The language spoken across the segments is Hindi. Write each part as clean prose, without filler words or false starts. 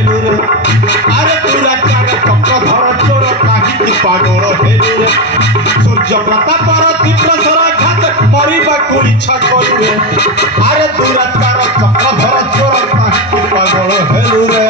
हेलु रे अरे तू राजार चक्रधर चोर काहिकी पागल हेलु रे सूर्य प्रतापर तीव्र सराघात मरिबाकु इच्छा करू रे अरे तू राजार चक्रधर चोर काहिकी पागल हेलु रे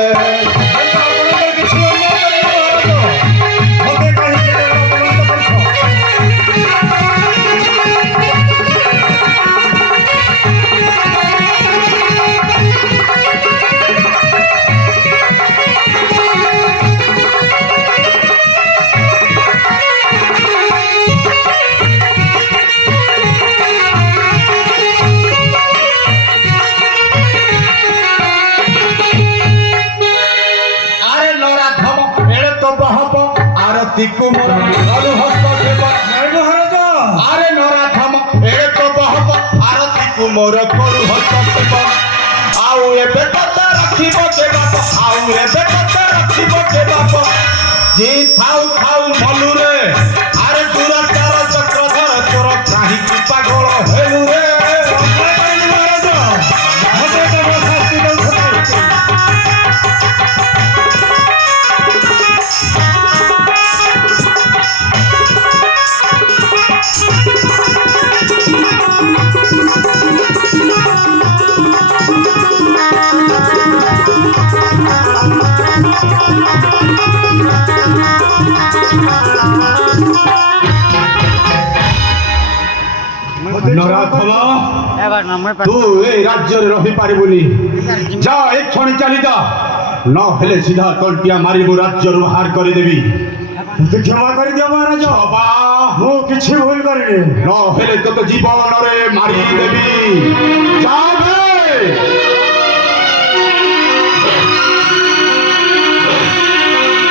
कुमर लालू हस्तक्षेप महाराज अरे नराधम एक बहब आरती कुमर करू हस्तक्षेप आउ एबे कता रखिब के बाप आउ एबे कता रखिब के बाप जे थाउ थाउ मलु रे अरे दुराचार चक्रधर चोर काहिकी पागल हेलु रे महाराज मते देव शास्ति तू ए राज्य रही पारिबुनी जा एक क्षण चली जा न हेले सीधा तलटिया मारिबु राज्य बाहर कर देबी क्षमा कर दियो महाराज बाबा मु किछि भूल करिनी न हेले तो जीवन रे मारी देबी जा बे